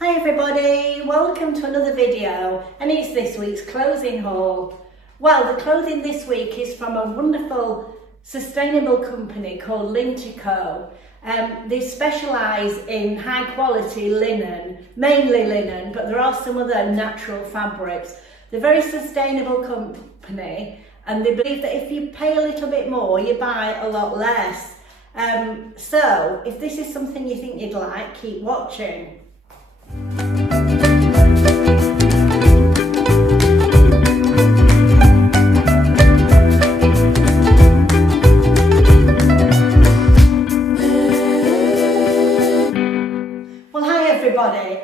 Hi everybody, welcome to another video, and it's this week's clothing haul. Well, the clothing this week is from a wonderful sustainable company called Lintico. They specialise in high quality linen, mainly linen, but there are some other natural fabrics. They're a very sustainable company, and they believe that if you pay a little bit more, you buy a lot less. So if this is something you think you'd like, keep watching.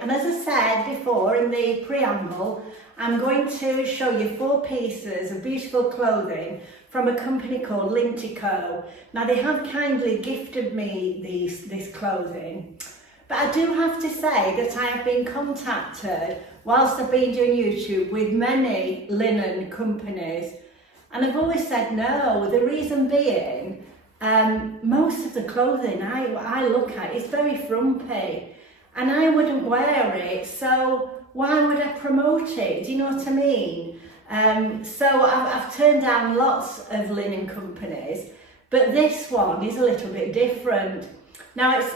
And as I said before in the preamble, I'm going to show you 4 pieces of beautiful clothing from a company called Lintico. Now they have kindly gifted me this clothing, but I do have to say that I have been contacted whilst I've been doing YouTube with many linen companies, and I've always said no. The reason being, most of the clothing I look at is very frumpy. And I wouldn't wear it, so why would I promote it? Do you know what I mean? So I've turned down lots of linen companies, but this one is a little bit different. Now it's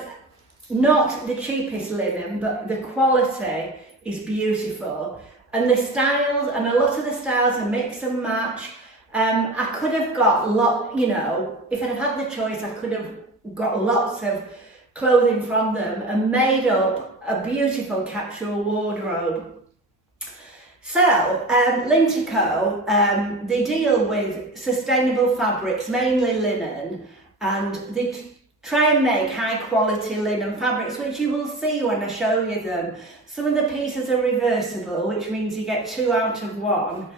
not the cheapest linen, but the quality is beautiful. And the styles, and a lot of the styles are mix and match. I could have got if I'd have had the choice, I could have got lots of clothing from them and made up a beautiful capsule wardrobe. So Lintico, they deal with sustainable fabrics, mainly linen, and they try and make high quality linen fabrics, which you will see when I show you them. Some of the pieces are reversible, which means you get 2 out of 1.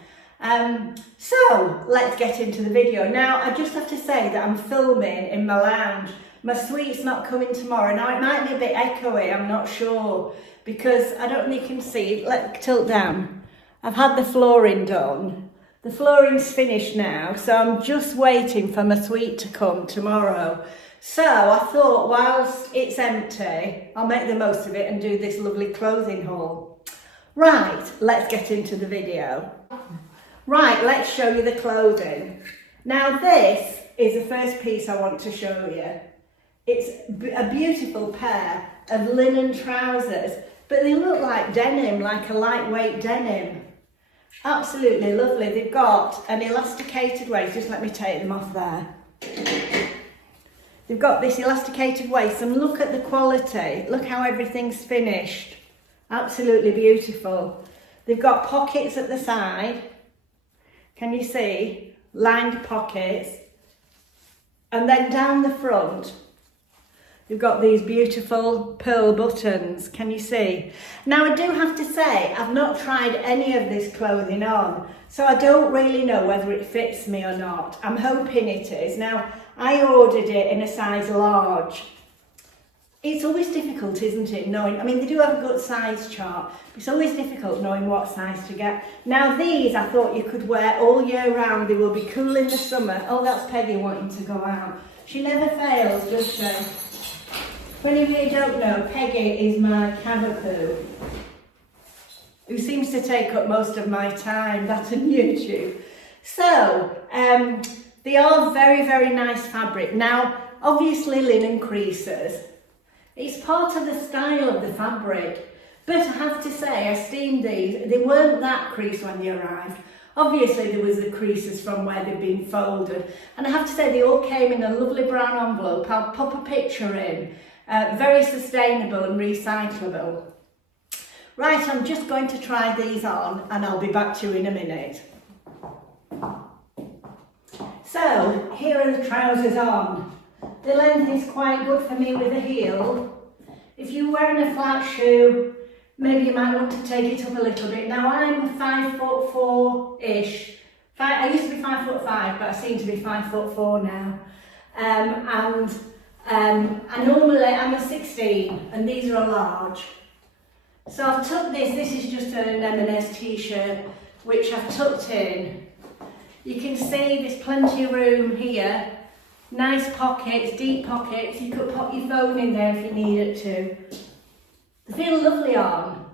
So let's get into the video. Now I just have to say that I'm filming in my lounge. My suite's not coming tomorrow. Now it might be a bit echoey, I'm not sure, because I don't think you can see. Let's tilt down. I've had the flooring done. The flooring's finished now, so I'm just waiting for my suite to come tomorrow. So I thought whilst it's empty, I'll make the most of it and do this lovely clothing haul. Right, let's get into the video. Right, let's show you the clothing. Now this is the first piece I want to show you. It's a beautiful pair of linen trousers, but they look like denim, like a lightweight denim. Absolutely lovely. They've got an elasticated waist. Just let me take them off there. They've got this elasticated waist, and look at the quality. Look how everything's finished. Absolutely beautiful. They've got pockets at the side. Can you see? Lined pockets. And then down the front, you've got these beautiful pearl buttons. Can you see? Now I do have to say, I've not tried any of this clothing on, so I don't really know whether it fits me or not. I'm hoping it is. Now, I ordered it in a size large. It's always difficult, isn't it, knowing, I mean, they do have a good size chart, but it's always difficult knowing what size to get. Now these, I thought you could wear all year round. They will be cool in the summer. Oh, that's Peggy wanting to go out. She never fails, does she? For any of you who don't know, Peggy is my cavapoo, who seems to take up most of my time. That's on YouTube. So, they are very, very nice fabric. Now, obviously linen creases. It's part of the style of the fabric, but I have to say, I steamed these. They weren't that creased when they arrived. Obviously there was the creases from where they've been folded, and I have to say they all came in a lovely brown envelope. I'll pop a picture in. Very sustainable and recyclable. Right, I'm just going to try these on and I'll be back to you in a minute. So here are the trousers on. The length is quite good for me with a heel. If you're wearing a flat shoe, maybe you might want to take it up a little bit. Now I'm 5'4"-ish. I used to be 5'5", but I seem to be 5'4" now. And normally I'm a 16, and these are a large. So I've tucked this is just an M&S t-shirt, which I've tucked in. You can see there's plenty of room here. Nice pockets, deep pockets. You could pop your phone in there if you needed to. They feel lovely on,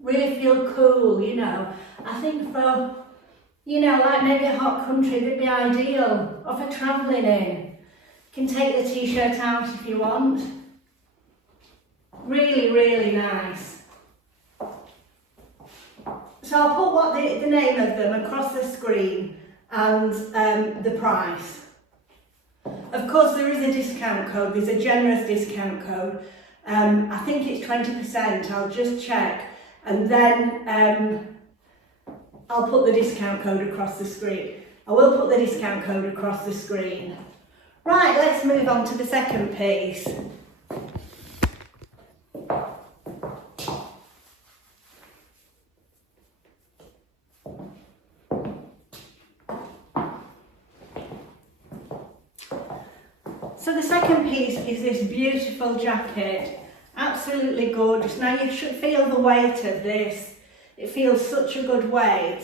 really feel cool, you know. I think for, you know, like maybe a hot country, they'd be ideal, or for travelling in. You can take the t-shirt out if you want. Really, really nice. So I'll put what the name of them across the screen and the price. Of course, there is a discount code. There's a generous discount code. I think it's 20%. I'll just check, and then I'll put the discount code across the screen. I will put the discount code across the screen. Right, let's move on to the second piece. So the second piece is this beautiful jacket, absolutely gorgeous. Now you should feel the weight of this. It feels such a good weight.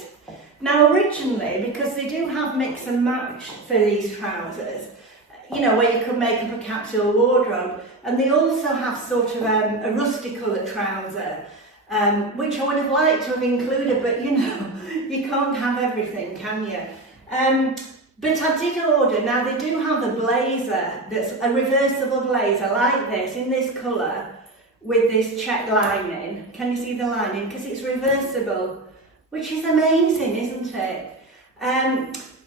Now originally, because they do have mix and match for these trousers, you know, where you can make up a capsule wardrobe, and they also have sort of a rusty colour trouser, which I would have liked to have included, but you know, you can't have everything, can you? But I did order. Now they do have a blazer that's a reversible blazer like this in this colour with this check lining. Can you see the lining? Because it's reversible, which is amazing, isn't it?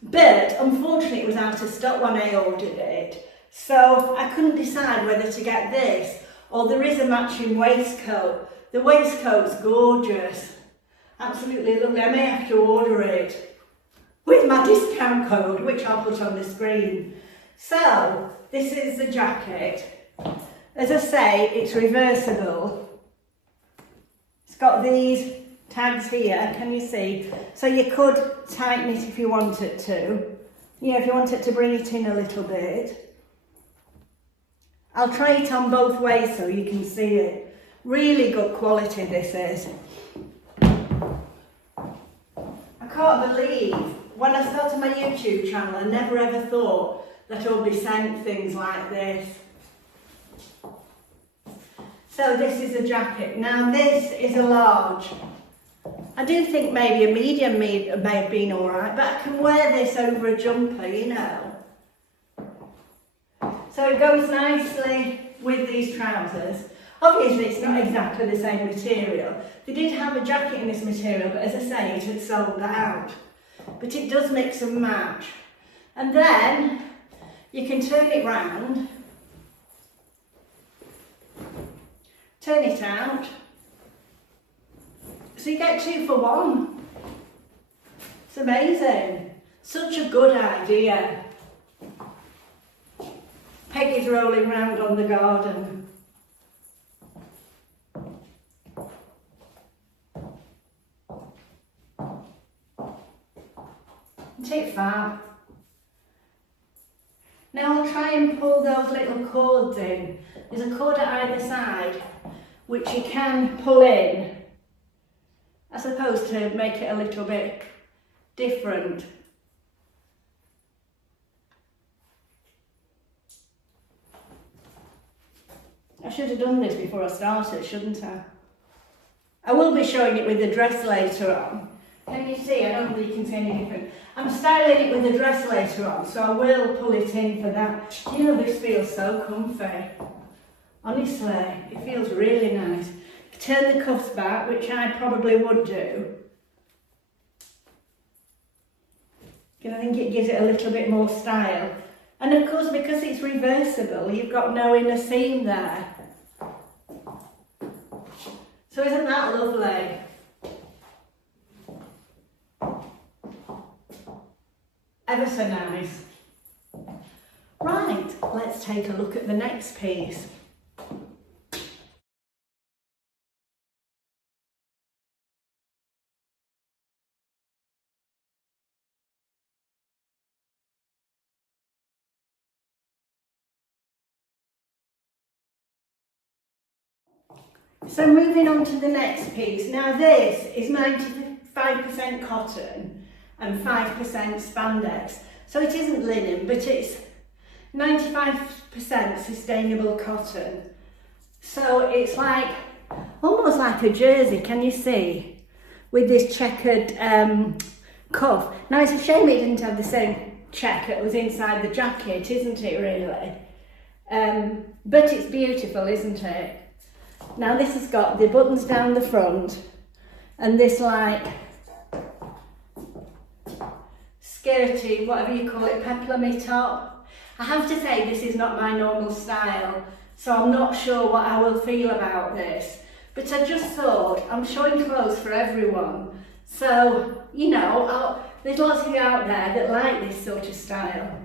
But unfortunately it was out of stock when I ordered it. So I couldn't decide whether to get this or there is a matching waistcoat. The waistcoat's gorgeous. Absolutely lovely. I may have to order it with my discount code, which I'll put on the screen. So, this is the jacket. As I say, it's reversible. It's got these tags here, can you see? So you could tighten it if you wanted to. You know, if you wanted to bring it in a little bit. I'll try it on both ways so you can see it. Really good quality this is. I can't believe, when I started my YouTube channel, I never ever thought that I would be sent things like this. So this is a jacket. Now this is a large. I do think maybe a medium may have been alright, but I can wear this over a jumper, you know. So it goes nicely with these trousers. Obviously it's not exactly the same material. They did have a jacket in this material, but as I say, it had sold out. But it does mix and match. And then you can turn it round, turn it out, so you get 2 for 1. It's amazing. Such a good idea. Peggy's rolling round on the garden. Isn't it fab? Now I'll try and pull those little cords in. There's a cord at either side which you can pull in, I suppose, to make it a little bit different. I should have done this before I started, shouldn't I? I will be showing it with the dress later on. Can you see? I don't know if you can see any different. I'm styling it with the dress later on, so I will pull it in for that. You know, this feels so comfy. Honestly, it feels really nice. Turn the cuffs back, which I probably would do. Because I think it gives it a little bit more style. And of course, because it's reversible, you've got no inner seam there. So isn't that lovely? Ever so nice. Right, let's take a look at the next piece. So moving on to the next piece. Now this is 95% cotton and 5% spandex. So it isn't linen, but it's 95% sustainable cotton. So it's like almost like a jersey, can you see? With this checkered cuff. Now it's a shame it didn't have the same check that was inside the jacket, isn't it really? But it's beautiful, isn't it? Now this has got the buttons down the front and this like skirty, whatever you call it, peplum top. I have to say this is not my normal style, so I'm not sure what I will feel about this. But I just thought, I'm showing clothes for everyone. So, you know, there's lots of you out there that like this sort of style.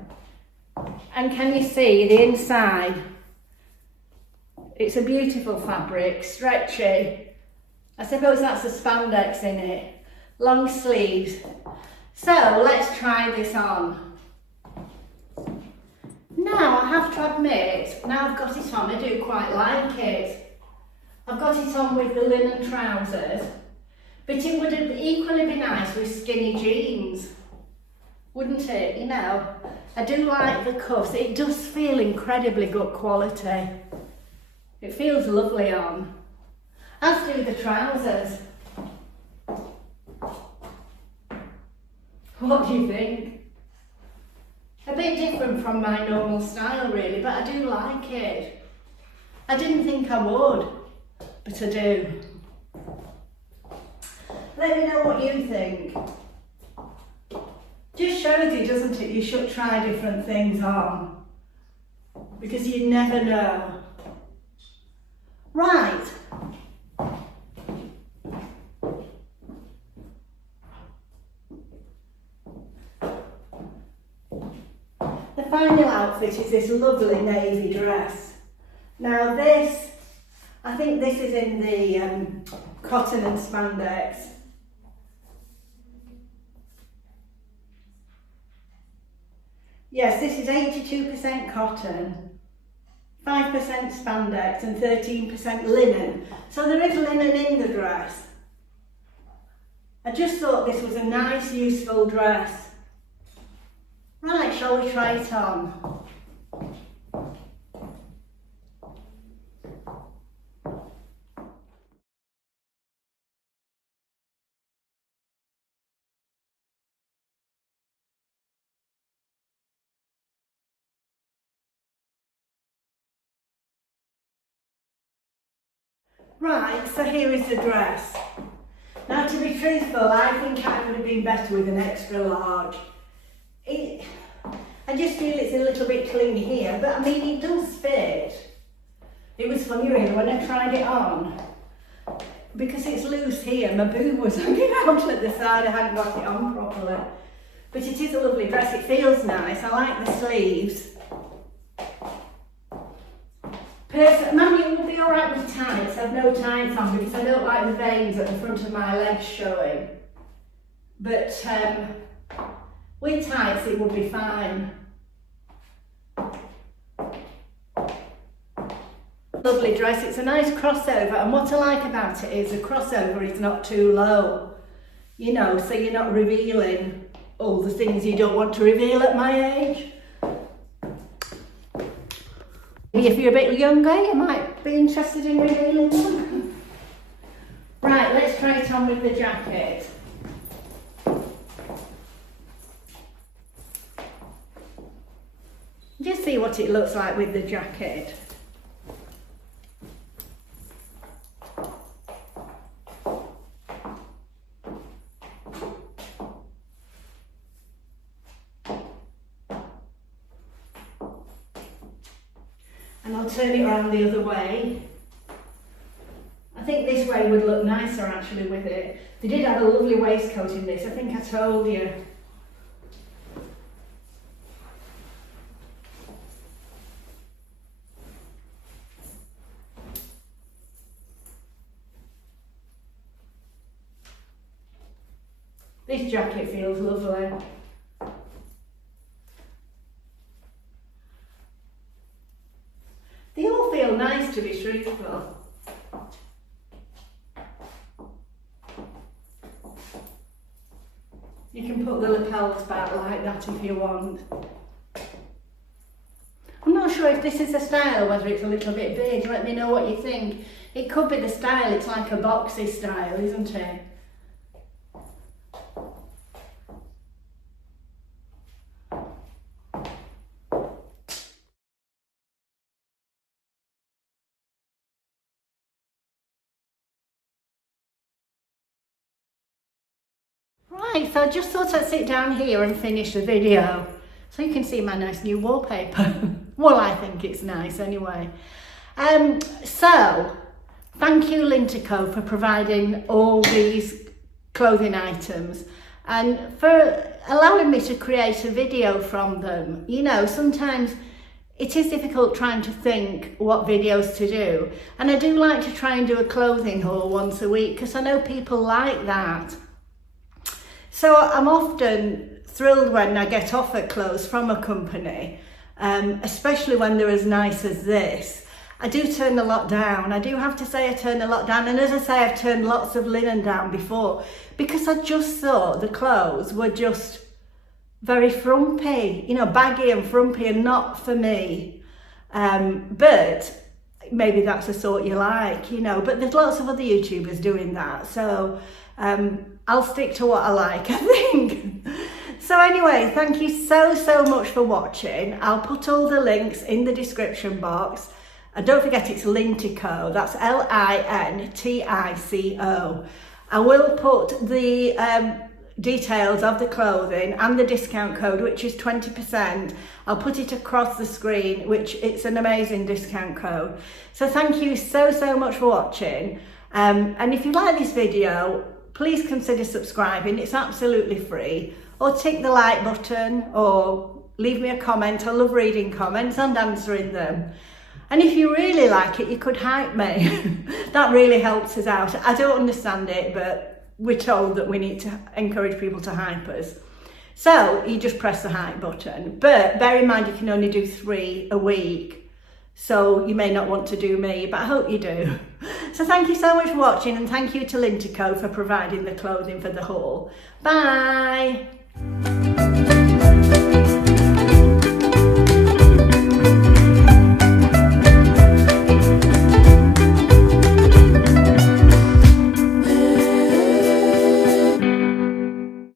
And can you see the inside? It's a beautiful fabric, stretchy. I suppose that's the spandex in it. Long sleeves. So let's try this on. Now I have to admit, now I've got it on, I do quite like it. I've got it on with the linen trousers, but it would have equally be nice with skinny jeans, wouldn't it? You know, I do like the cuffs. It does feel incredibly good quality. It feels lovely on. As do the trousers. What do you think? A bit different from my normal style really, but I do like it. I didn't think I would, but I do. Let me know what you think. Just shows you, doesn't it? You should try different things on, because you never know. Right. The final outfit is this lovely navy dress. Now this, I think this is in the cotton and spandex. Yes, this is 82% cotton, 5% spandex and 13% linen. So there is linen in the dress. I just thought this was a nice, useful dress. Right, shall we try it on? Right, so here is the dress. Now to be truthful, I think I would have been better with an extra large. I just feel it's a little bit clingy here, but I mean it does fit. It was funny really when I tried it on, because it's loose here, my boob was hanging out at the side, I hadn't got it on properly. But it is a lovely dress, it feels nice, I like the sleeves. Mummy will be alright with tights. I've no tights on because I don't like the veins at the front of my legs showing. But with tights it will be fine. Lovely dress, it's a nice crossover, and what I like about it is the crossover is not too low. You know, so you're not revealing all the things you don't want to reveal at my age. If you're a bit younger, you might be interested in revealing them. Right, let's try it on with the jacket. Just see what it looks like with the jacket. And I'll turn it around the other way. I think this way would look nicer actually with it. They did have a lovely waistcoat in this, I think I told you. This jacket feels lovely. They all feel nice, to be truthful. You can put the lapels back like that if you want. I'm not sure if this is a style or whether it's a little bit big. Let me know what you think. It could be the style, it's like a boxy style, isn't it? Right, so I just thought I'd sit down here and finish the video so you can see my nice new wallpaper. Well, I think it's nice anyway. So thank you Lintico for providing all these clothing items and for allowing me to create a video from them. You know, sometimes it is difficult trying to think what videos to do, and I do like to try and do a clothing haul once a week because I know people like that. So I'm often thrilled when I get offered clothes from a company, especially when they're as nice as this. I do turn a lot down. I do have to say I turn a lot down. And as I say, I've turned lots of linen down before because I just thought the clothes were just very frumpy, you know, baggy and frumpy and not for me. But maybe that's the sort you like, you know, but there's lots of other YouTubers doing that. So I'll stick to what I like, I think. So anyway, thank you so much for watching. I'll put all the links in the description box. And don't forget it's Lintico, that's L-I-N-T-I-C-O. I will put the details of the clothing and the discount code, which is 20%. I'll put it across the screen, which it's an amazing discount code. So thank you so much for watching. And if you like this video, please consider subscribing. It's absolutely free. Or tick the like button or leave me a comment. I love reading comments and answering them. And if you really like it, you could hype me. That really helps us out. I don't understand it, but we're told that we need to encourage people to hype us. So you just press the hype button. But bear in mind you can only do 3 a week. So you may not want to do me, but I hope you do. So thank you so much for watching, and thank you to Lintico for providing the clothing for the haul. Bye!